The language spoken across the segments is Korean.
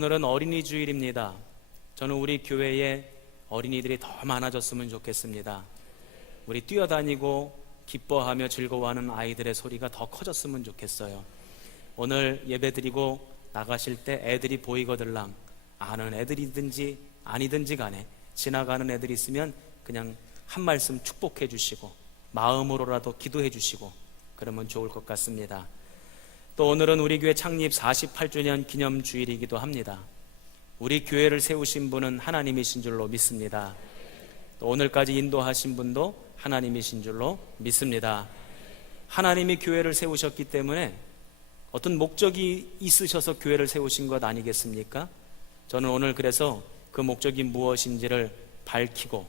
오늘은 어린이 주일입니다. 저는 우리 교회에 어린이들이 더 많아졌으면 좋겠습니다. 우리 뛰어다니고 기뻐하며 즐거워하는 아이들의 소리가 더 커졌으면 좋겠어요. 오늘 예배드리고 나가실 때 애들이 보이거들랑 아는 애들이든지 아니든지 간에 지나가는 애들이 있으면 그냥 한 말씀 축복해 주시고 마음으로라도 기도해 주시고 그러면 좋을 것 같습니다. 또 오늘은 우리 교회 창립 48주년 기념주일이기도 합니다. 우리 교회를 세우신 분은 하나님이신 줄로 믿습니다. 또 오늘까지 인도하신 분도 하나님이신 줄로 믿습니다. 하나님이 교회를 세우셨기 때문에 어떤 목적이 있으셔서 교회를 세우신 것 아니겠습니까? 저는 오늘 그래서 그 목적이 무엇인지를 밝히고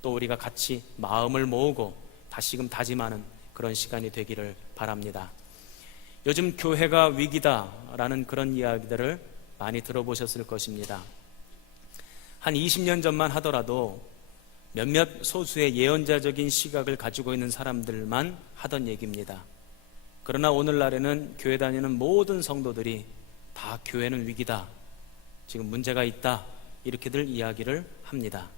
또 우리가 같이 마음을 모으고 다시금 다짐하는 그런 시간이 되기를 바랍니다. 요즘 교회가 위기다라는 그런 이야기들을 많이 들어보셨을 것입니다. 한 20년 전만 하더라도 몇몇 소수의 예언자적인 시각을 가지고 있는 사람들만 하던 얘기입니다. 그러나 오늘날에는 교회 다니는 모든 성도들이 다 교회는 위기다, 지금 문제가 있다, 이렇게들 이야기를 합니다.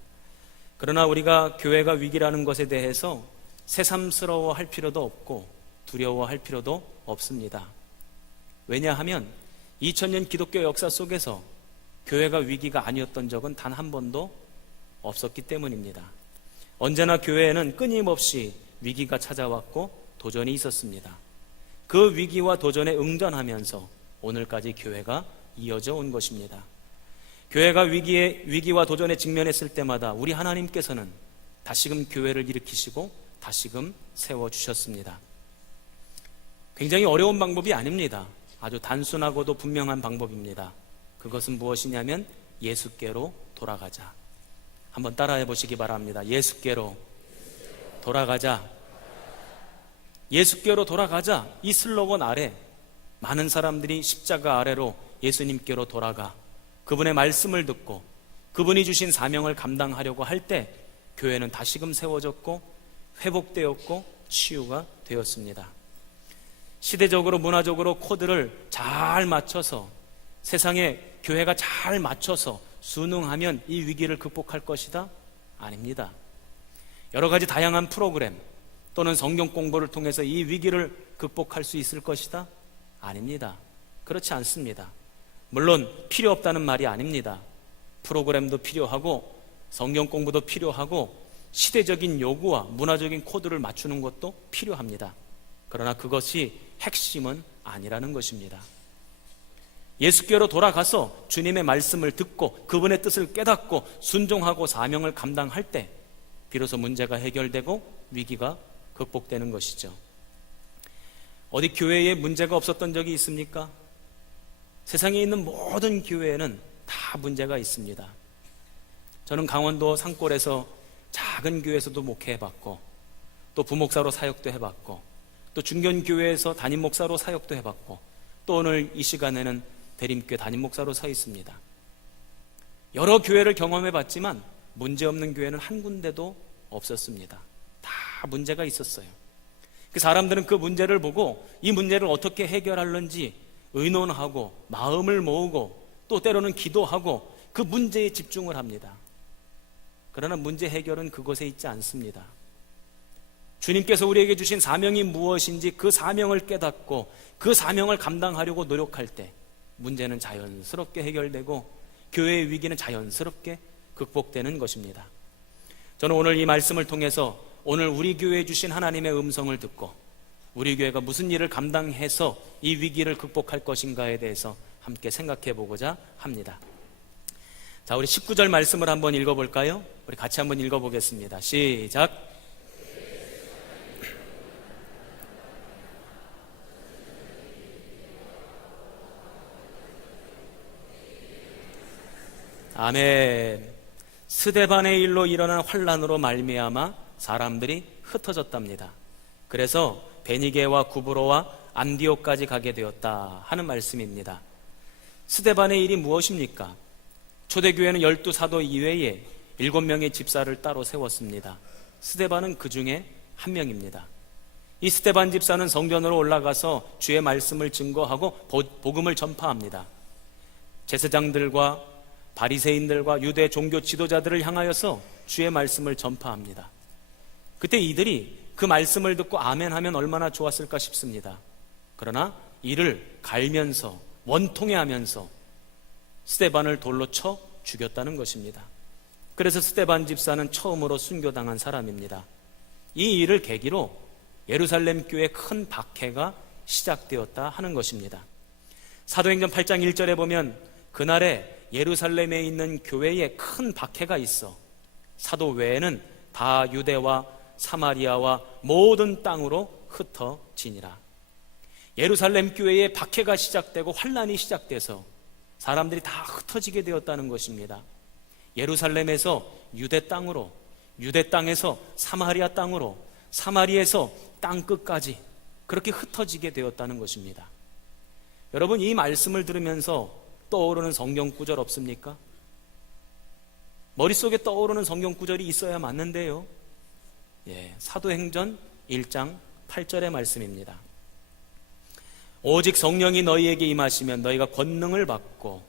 그러나 우리가 교회가 위기라는 것에 대해서 새삼스러워 할 필요도 없고 두려워할 필요도 없습니다. 왜냐하면 2000년 기독교 역사 속에서 교회가 위기가 아니었던 적은 단 한 번도 없었기 때문입니다. 언제나 교회에는 끊임없이 위기가 찾아왔고 도전이 있었습니다. 그 위기와 도전에 응전하면서 오늘까지 교회가 이어져 온 것입니다. 교회가 위기와 도전에 직면했을 때마다 우리 하나님께서는 다시금 교회를 일으키시고 다시금 세워주셨습니다. 굉장히 어려운 방법이 아닙니다. 아주 단순하고도 분명한 방법입니다. 그것은 무엇이냐면 예수께로 돌아가자. 한번 따라해 보시기 바랍니다. 예수께로 돌아가자. 예수께로 돌아가자. 이 슬로건 아래 많은 사람들이 십자가 아래로 예수님께로 돌아가 그분의 말씀을 듣고 그분이 주신 사명을 감당하려고 할 때 교회는 다시금 세워졌고 회복되었고 치유가 되었습니다. 시대적으로 문화적으로 코드를 잘 맞춰서 세상에 교회가 잘 맞춰서 순응하면 이 위기를 극복할 것이다? 아닙니다. 여러 가지 다양한 프로그램 또는 성경 공부를 통해서 이 위기를 극복할 수 있을 것이다? 아닙니다. 그렇지 않습니다. 물론 필요 없다는 말이 아닙니다. 프로그램도 필요하고 성경 공부도 필요하고 시대적인 요구와 문화적인 코드를 맞추는 것도 필요합니다. 그러나 그것이 핵심은 아니라는 것입니다. 예수께로 돌아가서 주님의 말씀을 듣고 그분의 뜻을 깨닫고 순종하고 사명을 감당할 때 비로소 문제가 해결되고 위기가 극복되는 것이죠. 어디 교회에 문제가 없었던 적이 있습니까? 세상에 있는 모든 교회에는 다 문제가 있습니다. 저는 강원도 산골에서 작은 교회에서도 목회해봤고 또 부목사로 사역도 해봤고 또 중견교회에서 담임목사로 사역도 해봤고 또 오늘 이 시간에는 대림교회 담임목사로 서 있습니다. 여러 교회를 경험해봤지만 문제없는 교회는 한 군데도 없었습니다. 다 문제가 있었어요. 그 사람들은 그 문제를 보고 이 문제를 어떻게 해결하는지 의논하고 마음을 모으고 또 때로는 기도하고 그 문제에 집중을 합니다. 그러나 문제 해결은 그곳에 있지 않습니다. 주님께서 우리에게 주신 사명이 무엇인지 그 사명을 깨닫고 그 사명을 감당하려고 노력할 때 문제는 자연스럽게 해결되고 교회의 위기는 자연스럽게 극복되는 것입니다. 저는 오늘 이 말씀을 통해서 오늘 우리 교회에 주신 하나님의 음성을 듣고 우리 교회가 무슨 일을 감당해서 이 위기를 극복할 것인가에 대해서 함께 생각해 보고자 합니다. 자, 우리 19절 말씀을 한번 읽어볼까요? 우리 같이 한번 읽어보겠습니다. 시작. 아멘. 스데반의 일로 일어난 환난으로 말미암아 사람들이 흩어졌답니다. 그래서 베니게와 구브로와 안디옥까지 가게 되었다 하는 말씀입니다. 스데반의 일이 무엇입니까? 초대교회는 12사도 이외에 7명의 집사를 따로 세웠습니다. 스데반은 그 중에 한 명입니다. 이 스데반 집사는 성전으로 올라가서 주의 말씀을 증거하고 복음을 전파합니다. 제사장들과 바리새인들과 유대 종교 지도자들을 향하여서 주의 말씀을 전파합니다. 그때 이들이 그 말씀을 듣고 아멘하면 얼마나 좋았을까 싶습니다. 그러나 이를 갈면서 원통해하면서 스데반을 돌로 쳐 죽였다는 것입니다. 그래서 스데반 집사는 처음으로 순교당한 사람입니다. 이 일을 계기로 예루살렘 교회에 큰 박해가 시작되었다 하는 것입니다. 사도행전 8장 1절에 보면 그날에 예루살렘에 있는 교회에 큰 박해가 있어 사도 외에는 다 유대와 사마리아와 모든 땅으로 흩어지니라. 예루살렘 교회에 박해가 시작되고 환란이 시작돼서 사람들이 다 흩어지게 되었다는 것입니다. 예루살렘에서 유대 땅으로, 유대 땅에서 사마리아 땅으로, 사마리아에서 땅 끝까지 그렇게 흩어지게 되었다는 것입니다. 여러분, 이 말씀을 들으면서 떠오르는 성경 구절 없습니까? 머릿속에 떠오르는 성경 구절이 있어야 맞는데요. 사도행전 1장 8절의 말씀입니다. 오직 성령이 너희에게 임하시면 너희가 권능을 받고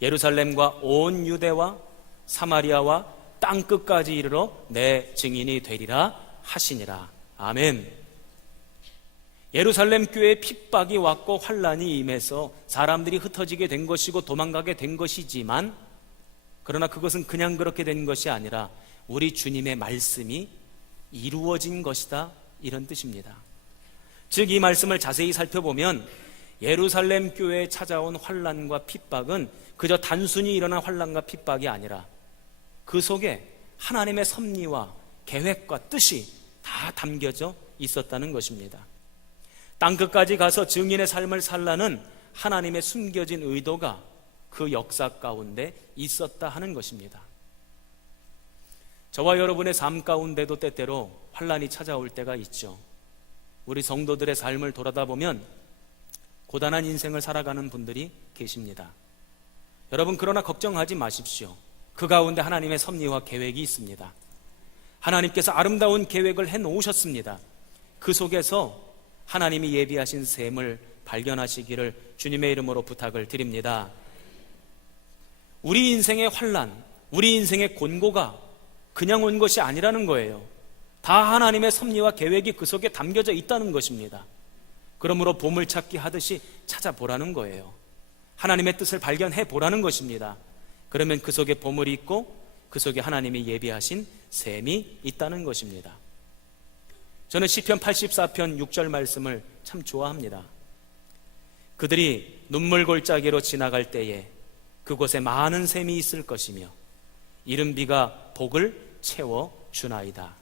예루살렘과 온 유대와 사마리아와 땅 끝까지 이르러 내 증인이 되리라 하시니라. 아멘. 예루살렘 교회에 핍박이 왔고 환란이 임해서 사람들이 흩어지게 된 것이고 도망가게 된 것이지만, 그러나 그것은 그냥 그렇게 된 것이 아니라 우리 주님의 말씀이 이루어진 것이다, 이런 뜻입니다. 즉 이 말씀을 자세히 살펴보면 예루살렘 교회에 찾아온 환란과 핍박은 그저 단순히 일어난 환란과 핍박이 아니라 그 속에 하나님의 섭리와 계획과 뜻이 다 담겨져 있었다는 것입니다. 땅끝까지 가서 증인의 삶을 살라는 하나님의 숨겨진 의도가 그 역사 가운데 있었다 하는 것입니다. 저와 여러분의 삶 가운데도 때때로 환란이 찾아올 때가 있죠. 우리 성도들의 삶을 돌아다 보면 고단한 인생을 살아가는 분들이 계십니다. 여러분, 그러나 걱정하지 마십시오. 그 가운데 하나님의 섭리와 계획이 있습니다. 하나님께서 아름다운 계획을 해놓으셨습니다. 그 속에서 하나님이 예비하신 셈을 발견하시기를 주님의 이름으로 부탁을 드립니다. 우리 인생의 환란, 우리 인생의 곤고가 그냥 온 것이 아니라는 거예요. 다 하나님의 섭리와 계획이 그 속에 담겨져 있다는 것입니다. 그러므로 보물찾기 하듯이 찾아보라는 거예요. 하나님의 뜻을 발견해 보라는 것입니다. 그러면 그 속에 보물이 있고 그 속에 하나님이 예비하신 셈이 있다는 것입니다. 저는 시편 84편 6절 말씀을 참 좋아합니다. 그들이 눈물 골짜기로 지나갈 때에 그곳에 많은 샘이 있을 것이며 이른 비가 복을 채워주나이다.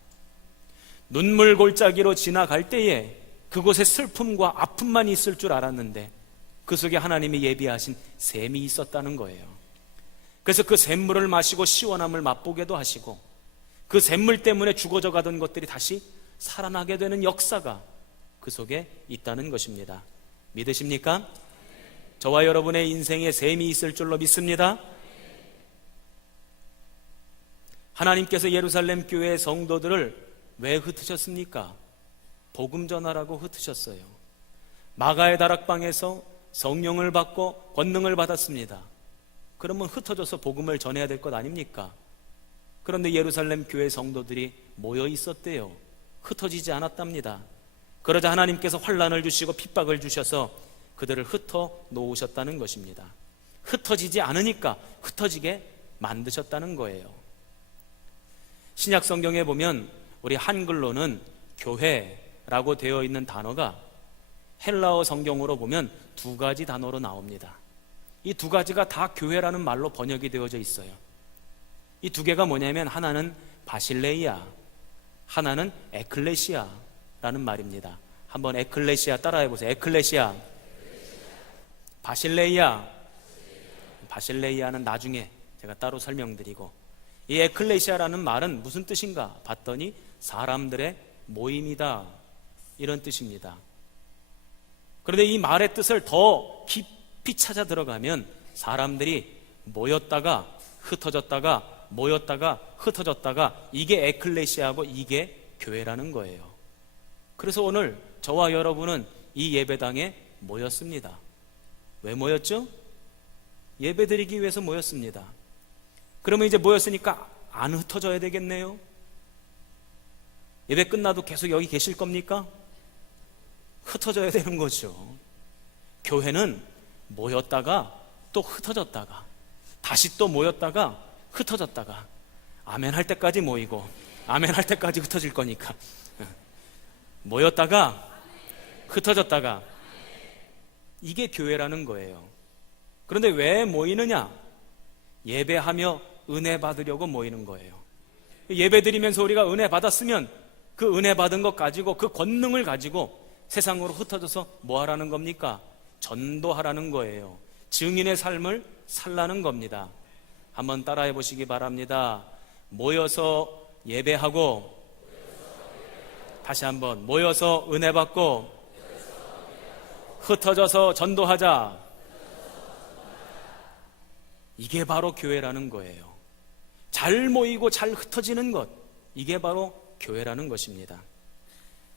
눈물 골짜기로 지나갈 때에 그곳에 슬픔과 아픔만 있을 줄 알았는데 그 속에 하나님이 예비하신 샘이 있었다는 거예요. 그래서 그 샘물을 마시고 시원함을 맛보게도 하시고 그 샘물 때문에 죽어져 가던 것들이 다시 살아나게 되는 역사가 그 속에 있다는 것입니다. 믿으십니까? 저와 여러분의 인생에 샘이 있을 줄로 믿습니다. 하나님께서 예루살렘 교회의 성도들을 왜 흩으셨습니까? 복음 전하라고 흩으셨어요. 마가의 다락방에서 성령을 받고 권능을 받았습니다. 그러면 흩어져서 복음을 전해야 될 것 아닙니까? 그런데 예루살렘 교회 성도들이 모여 있었대요. 흩어지지 않았답니다. 그러자 하나님께서 환난을 주시고 핍박을 주셔서 그들을 흩어 놓으셨다는 것입니다. 흩어지지 않으니까 흩어지게 만드셨다는 거예요. 신약 성경에 보면 우리 한글로는 교회라고 되어 있는 단어가 헬라어 성경으로 보면 두 가지 단어로 나옵니다. 이 두 가지가 다 교회라는 말로 번역이 되어져 있어요. 이 두 개가 뭐냐면 하나는 바실레이아, 하나는 에클레시아라는 말입니다. 한번 에클레시아 따라해 보세요. 에클레시아. 바실레이아는 나중에 제가 따로 설명드리고, 이 에클레시아라는 말은 무슨 뜻인가 봤더니 사람들의 모임이다, 이런 뜻입니다. 그런데 이 말의 뜻을 더 깊이 찾아 들어가면 사람들이 모였다가 흩어졌다가 모였다가 흩어졌다가, 이게 에클레시아고 이게 교회라는 거예요. 그래서 오늘 저와 여러분은 이 예배당에 모였습니다. 왜 모였죠? 예배드리기 위해서 모였습니다. 그러면 이제 모였으니까 안 흩어져야 되겠네요. 예배 끝나도 계속 여기 계실 겁니까? 흩어져야 되는 거죠. 교회는 모였다가 또 흩어졌다가 다시 또 모였다가 흩어졌다가 아멘 할 때까지 모이고 아멘 할 때까지 흩어질 거니까 모였다가 흩어졌다가 이게 교회라는 거예요. 그런데 왜 모이느냐? 예배하며 은혜 받으려고 모이는 거예요. 예배 드리면서 우리가 은혜 받았으면 그 은혜 받은 것 가지고 그 권능을 가지고 세상으로 흩어져서 뭐 하라는 겁니까? 전도하라는 거예요. 증인의 삶을 살라는 겁니다. 한번 따라해 보시기 바랍니다. 모여서 예배하고, 다시 한번 모여서 은혜 받고, 흩어져서 전도하자. 이게 바로 교회라는 거예요. 잘 모이고 잘 흩어지는 것, 이게 바로 교회라는 것입니다.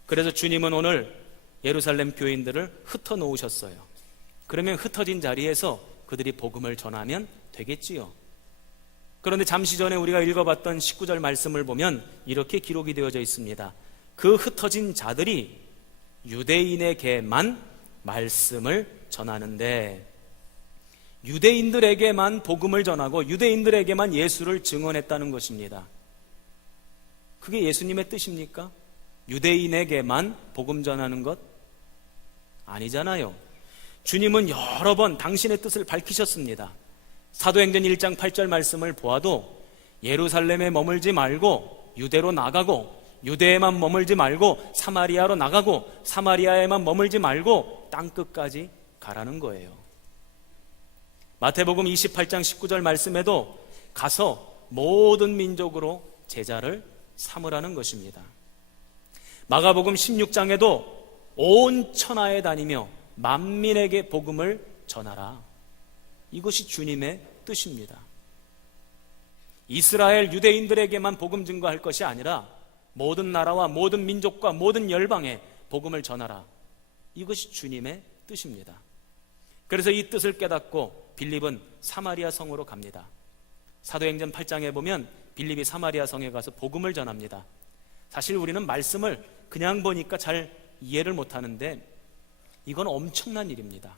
그래서 주님은 오늘 예루살렘 교인들을 흩어 놓으셨어요. 그러면 흩어진 자리에서 그들이 복음을 전하면 되겠지요. 그런데 잠시 전에 우리가 읽어봤던 19절 말씀을 보면 이렇게 기록이 되어져 있습니다. 그 흩어진 자들이 유대인에게만 말씀을 전하는데, 유대인들에게만 복음을 전하고 유대인들에게만 예수를 증언했다는 것입니다. 그게 예수님의 뜻입니까? 유대인에게만 복음 전하는 것? 아니잖아요. 주님은 여러 번 당신의 뜻을 밝히셨습니다. 사도행전 1장 8절 말씀을 보아도 예루살렘에 머물지 말고 유대로 나가고, 유대에만 머물지 말고 사마리아로 나가고, 사마리아에만 머물지 말고 땅끝까지 가라는 거예요. 마태복음 28장 19절 말씀에도 가서 모든 민족으로 제자를 삼으라는 것입니다. 마가복음 16장에도 온 천하에 다니며 만민에게 복음을 전하라. 이것이 주님의 뜻입니다. 이스라엘 유대인들에게만 복음 증거할 것이 아니라 모든 나라와 모든 민족과 모든 열방에 복음을 전하라. 이것이 주님의 뜻입니다. 그래서 이 뜻을 깨닫고 빌립은 사마리아 성으로 갑니다. 사도행전 8장에 보면 빌립이 사마리아 성에 가서 복음을 전합니다. 사실 우리는 말씀을 그냥 보니까 잘 이해를 못하는데 이건 엄청난 일입니다.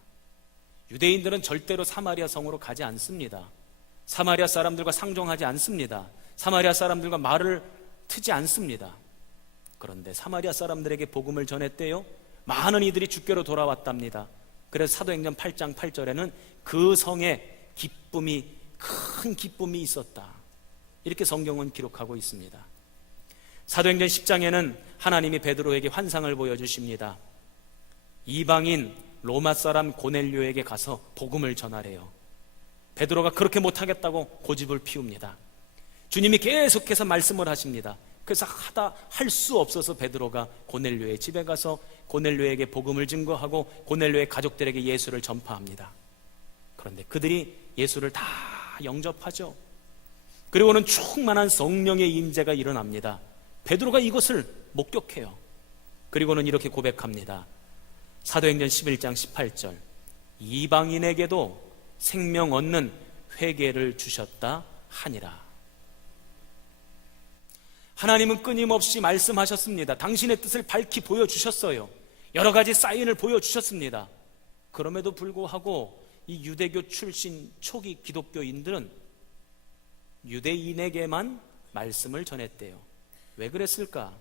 유대인들은 절대로 사마리아 성으로 가지 않습니다. 사마리아 사람들과 상종하지 않습니다. 사마리아 사람들과 말을 트지 않습니다. 그런데 사마리아 사람들에게 복음을 전했대요. 많은 이들이 주께로 돌아왔답니다. 그래서 사도행전 8장 8절에는 그 성에 기쁨이, 큰 기쁨이 있었다, 이렇게 성경은 기록하고 있습니다. 사도행전 10장에는 하나님이 베드로에게 환상을 보여주십니다. 이방인 로마 사람 고넬료에게 가서 복음을 전하래요. 베드로가 그렇게 못하겠다고 고집을 피웁니다. 주님이 계속해서 말씀을 하십니다. 그래서 할 수 없어서 베드로가 고넬료의 집에 가서 고넬료에게 복음을 증거하고 고넬료의 가족들에게 예수를 전파합니다. 그런데 그들이 예수를 다 영접하죠. 그리고는 충만한 성령의 임재가 일어납니다. 베드로가 이것을 목격해요. 그리고는 이렇게 고백합니다. 사도행전 11장 18절, 이방인에게도 생명 얻는 회개를 주셨다 하니라. 하나님은 끊임없이 말씀하셨습니다. 당신의 뜻을 밝히 보여주셨어요. 여러 가지 사인을 보여주셨습니다. 그럼에도 불구하고 이 유대교 출신 초기 기독교인들은 유대인에게만 말씀을 전했대요. 왜 그랬을까?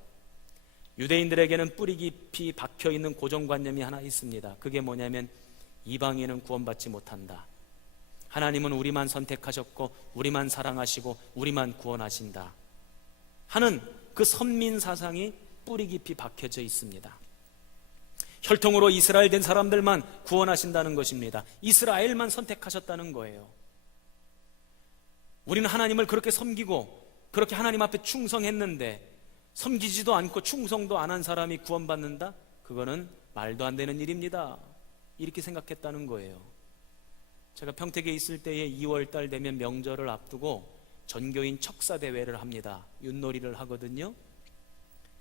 유대인들에게는 뿌리 깊이 박혀있는 고정관념이 하나 있습니다. 그게 뭐냐면 이방인은 구원받지 못한다. 하나님은 우리만 선택하셨고 우리만 사랑하시고 우리만 구원하신다 하는 그 선민 사상이 뿌리 깊이 박혀져 있습니다. 혈통으로 이스라엘 된 사람들만 구원하신다는 것입니다. 이스라엘만 선택하셨다는 거예요. 우리는 하나님을 그렇게 섬기고 그렇게 하나님 앞에 충성했는데 섬기지도 않고 충성도 안 한 사람이 구원받는다? 그거는 말도 안 되는 일입니다. 이렇게 생각했다는 거예요. 제가 평택에 있을 때에 2월달 되면 명절을 앞두고 전교인 척사대회를 합니다. 윷놀이를 하거든요.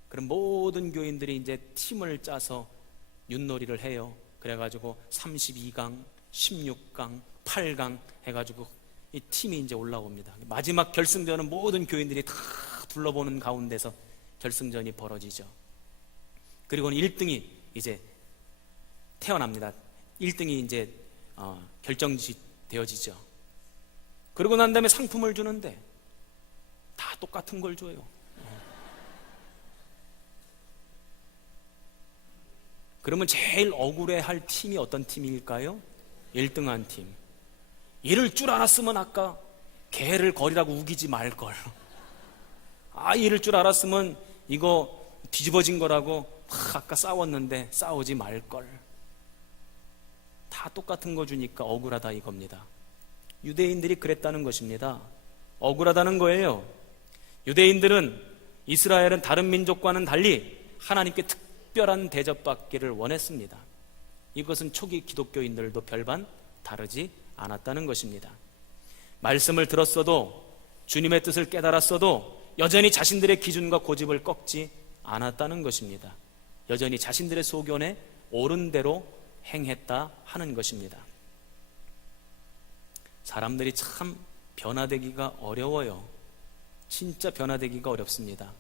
그럼 모든 교인들이 이제 팀을 짜서 윷놀이를 해요. 그래가지고 32강, 16강, 8강 해가지고 이 팀이 이제 올라옵니다. 마지막 결승전은 모든 교인들이 다 둘러보는 가운데서 결승전이 벌어지죠. 그리고는 1등이 이제 태어납니다. 1등이 이제 결정되어지죠. 그러고 난 다음에 상품을 주는데 다 똑같은 걸 줘요. 그러면 제일 억울해할 팀이 어떤 팀일까요? 1등한 팀. 이럴 줄 알았으면 아까 개를 거리라고 우기지 말걸. 이럴 줄 알았으면 이거 뒤집어진 거라고 아까 싸웠는데 싸우지 말걸. 다 똑같은 거 주니까 억울하다 이겁니다. 유대인들이 그랬다는 것입니다. 억울하다는 거예요. 유대인들은, 이스라엘은 다른 민족과는 달리 하나님께 특별한 대접받기를 원했습니다. 이것은 초기 기독교인들도 별반 다르지 않았다는 것입니다. 말씀을 들었어도, 주님의 뜻을 깨달았어도 여전히 자신들의 기준과 고집을 꺾지 않았다는 것입니다. 여전히 자신들의 소견에 옳은 대로 행했다 하는 것입니다. 사람들이 참 변화되기가 어려워요. 진짜 변화되기가 어렵습니다.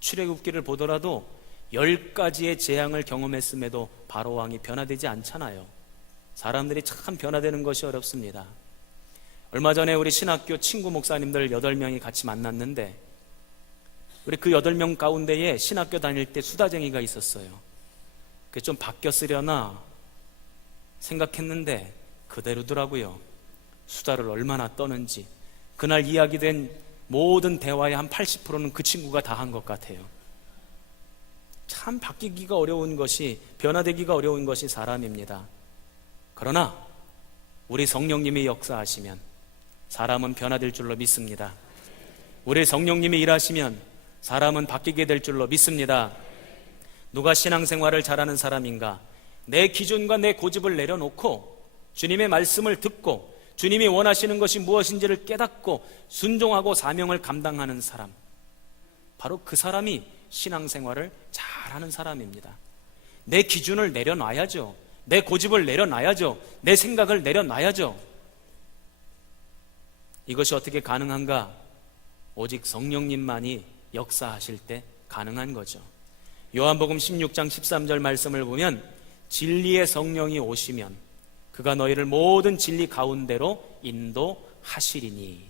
출애굽기를 보더라도 10가지의 재앙을 경험했음에도 바로왕이 변화되지 않잖아요. 사람들이 참 변화되는 것이 어렵습니다. 얼마 전에 우리 신학교 친구 목사님들 8명이 같이 만났는데, 우리 그 8명 가운데에 신학교 다닐 때 수다쟁이가 있었어요. 그게 좀 바뀌었으려나 생각했는데 그대로더라고요. 수다를 얼마나 떠는지. 그날 이야기된 모든 대화의 한 80%는 그 친구가 다 한 것 같아요. 참 바뀌기가 어려운 것이, 변화되기가 어려운 것이 사람입니다. 그러나 우리 성령님이 역사하시면 사람은 변화될 줄로 믿습니다. 우리 성령님이 일하시면 사람은 바뀌게 될 줄로 믿습니다. 누가 신앙생활을 잘하는 사람인가? 내 기준과 내 고집을 내려놓고 주님의 말씀을 듣고 주님이 원하시는 것이 무엇인지를 깨닫고 순종하고 사명을 감당하는 사람, 바로 그 사람이 신앙생활을 잘하는 사람입니다. 내 기준을 내려놔야죠. 내 고집을 내려놔야죠. 내 생각을 내려놔야죠. 이것이 어떻게 가능한가? 오직 성령님만이 역사하실 때 가능한 거죠. 요한복음 16장 13절 말씀을 보면, 진리의 성령이 오시면 그가 너희를 모든 진리 가운데로 인도하시리니.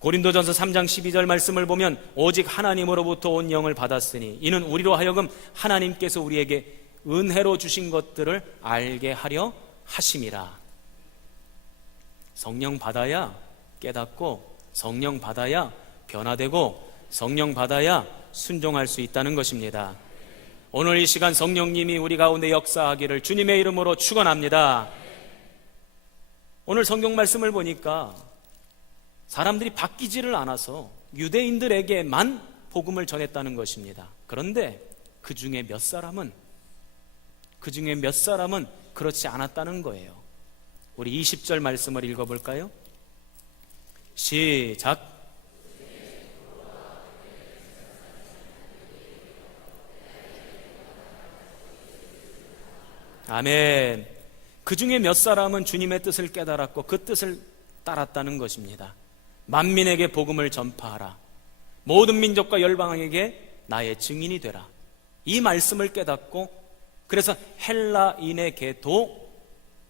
고린도전서 3장 12절 말씀을 보면, 오직 하나님으로부터 온 영을 받았으니 이는 우리로 하여금 하나님께서 우리에게 은혜로 주신 것들을 알게 하려 하심이라. 성령 받아야 깨닫고, 성령 받아야 변화되고, 성령 받아야 순종할 수 있다는 것입니다. 오늘 이 시간 성령님이 우리 가운데 역사하기를 주님의 이름으로 축원합니다. 오늘 성경 말씀을 보니까 사람들이 바뀌지를 않아서 유대인들에게만 복음을 전했다는 것입니다. 그런데 그 중에 몇 사람은 그렇지 않았다는 거예요. 우리 20절 말씀을 읽어볼까요? 시작. 아멘. 그 중에 몇 사람은 주님의 뜻을 깨달았고 그 뜻을 따랐다는 것입니다. 만민에게 복음을 전파하라. 모든 민족과 열방에게 나의 증인이 되라. 이 말씀을 깨닫고, 그래서 헬라인에게도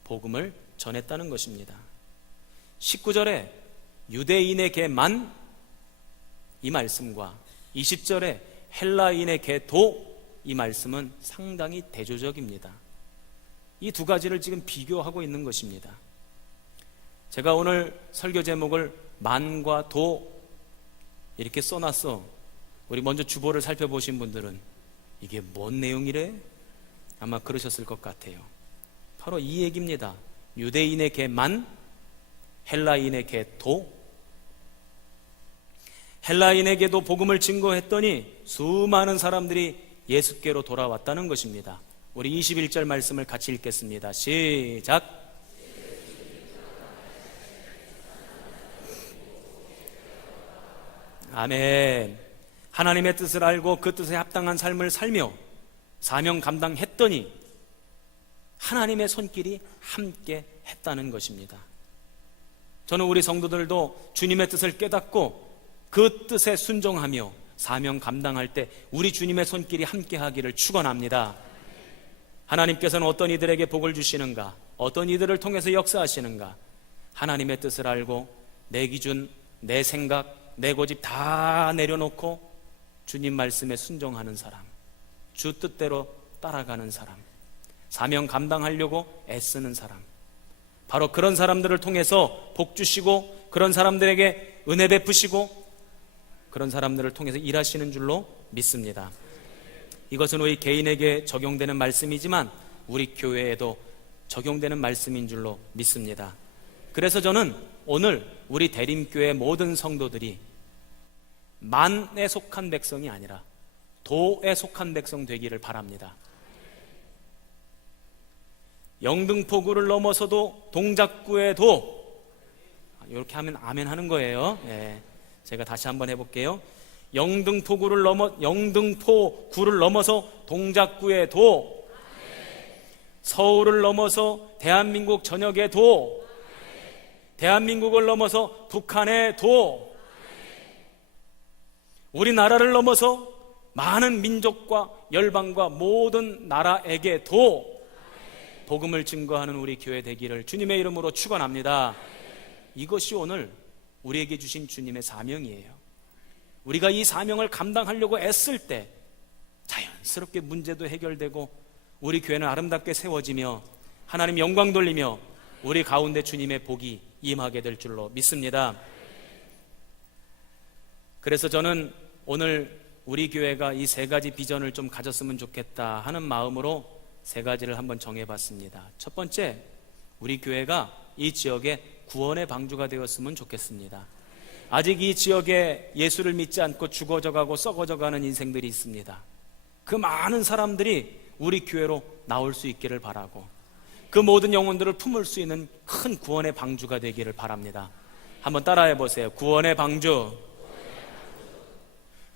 복음을 전했다는 것입니다. 19절에 유대인에게만 이 말씀과 20절에 헬라인에게도 이 말씀은 상당히 대조적입니다. 이 두 가지를 지금 비교하고 있는 것입니다. 제가 오늘 설교 제목을 만과 도 이렇게 써놨어. 우리 먼저 주보를 살펴보신 분들은 이게 뭔 내용이래? 아마 그러셨을 것 같아요. 바로 이 얘기입니다. 유대인에게만, 헬라인에게도. 헬라인에게도 복음을 증거했더니 수많은 사람들이 예수께로 돌아왔다는 것입니다. 우리 21절 말씀을 같이 읽겠습니다. 시작. 아멘. 하나님의 뜻을 알고 그 뜻에 합당한 삶을 살며 사명 감당했더니 하나님의 손길이 함께 했다는 것입니다. 저는 우리 성도들도 주님의 뜻을 깨닫고 그 뜻에 순종하며 사명 감당할 때 우리 주님의 손길이 함께 하기를 축원합니다. 하나님께서는 어떤 이들에게 복을 주시는가, 어떤 이들을 통해서 역사하시는가, 하나님의 뜻을 알고 내 기준, 내 생각, 내 고집 다 내려놓고 주님 말씀에 순종하는 사람, 주 뜻대로 따라가는 사람, 사명 감당하려고 애쓰는 사람, 바로 그런 사람들을 통해서 복 주시고 그런 사람들에게 은혜 베푸시고 그런 사람들을 통해서 일하시는 줄로 믿습니다. 이것은 우리 개인에게 적용되는 말씀이지만 우리 교회에도 적용되는 말씀인 줄로 믿습니다. 그래서 저는 오늘 우리 대림교회 모든 성도들이 만에 속한 백성이 아니라 도에 속한 백성 되기를 바랍니다. 영등포구를 넘어서도 동작구의 도, 이렇게 하면 아멘 하는 거예요. 제가 다시 한번 해볼게요. 영등포구를 넘어서 동작구의 도, 서울을 넘어서 대한민국 전역의 도, 대한민국을 넘어서 북한의 도, 우리나라를 넘어서 많은 민족과 열방과 모든 나라에게 도, 복음을 증거하는 우리 교회 되기를 주님의 이름으로 축원합니다. 이것이 오늘 우리에게 주신 주님의 사명이에요. 우리가 이 사명을 감당하려고 애쓸 때 자연스럽게 문제도 해결되고 우리 교회는 아름답게 세워지며 하나님 영광 돌리며 우리 가운데 주님의 복이 임하게 될 줄로 믿습니다. 그래서 저는 오늘 우리 교회가 이 세 가지 비전을 좀 가졌으면 좋겠다 하는 마음으로 세 가지를 한번 정해봤습니다. 첫 번째, 우리 교회가 이 지역에 구원의 방주가 되었으면 좋겠습니다. 아직 이 지역에 예수를 믿지 않고 죽어져가고 썩어져가는 인생들이 있습니다. 그 많은 사람들이 우리 교회로 나올 수 있기를 바라고 그 모든 영혼들을 품을 수 있는 큰 구원의 방주가 되기를 바랍니다. 한번 따라해 보세요. 구원의 방주.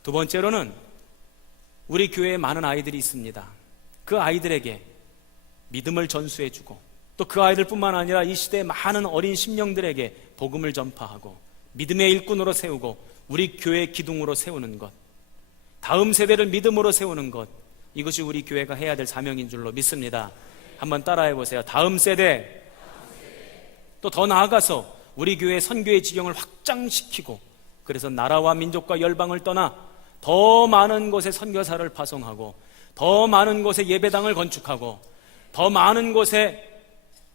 두 번째로는 우리 교회에 많은 아이들이 있습니다. 그 아이들에게 믿음을 전수해주고 또 그 아이들뿐만 아니라 이 시대의 많은 어린 심령들에게 복음을 전파하고 믿음의 일꾼으로 세우고 우리 교회의 기둥으로 세우는 것, 다음 세대를 믿음으로 세우는 것, 이것이 우리 교회가 해야 될 사명인 줄로 믿습니다. 한번 따라해 보세요. 다음 세대. 또 더 나아가서 우리 교회의 선교의 지경을 확장시키고 그래서 나라와 민족과 열방을 떠나 더 많은 곳에 선교사를 파송하고 더 많은 곳에 예배당을 건축하고 더 많은 곳에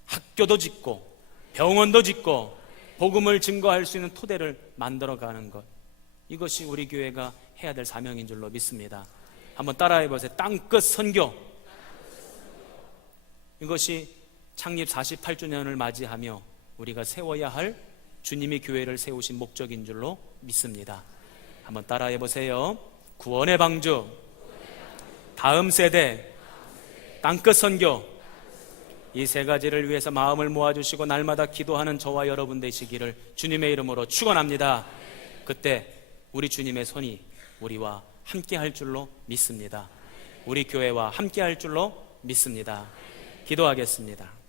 학교도 짓고 병원도 짓고 복음을 증거할 수 있는 토대를 만들어가는 것, 이것이 우리 교회가 해야 될 사명인 줄로 믿습니다. 한번 따라해 보세요. 땅끝 선교. 이것이 창립 48주년을 맞이하며 우리가 세워야 할 주님이 교회를 세우신 목적인 줄로 믿습니다. 한번 따라해 보세요. 구원의 방주, 다음 세대, 땅끝 선교. 이 세 가지를 위해서 마음을 모아주시고 날마다 기도하는 저와 여러분 되시기를 주님의 이름으로 축원합니다. 그때 우리 주님의 손이 우리와 함께 할 줄로 믿습니다. 우리 교회와 함께 할 줄로 믿습니다. 기도하겠습니다.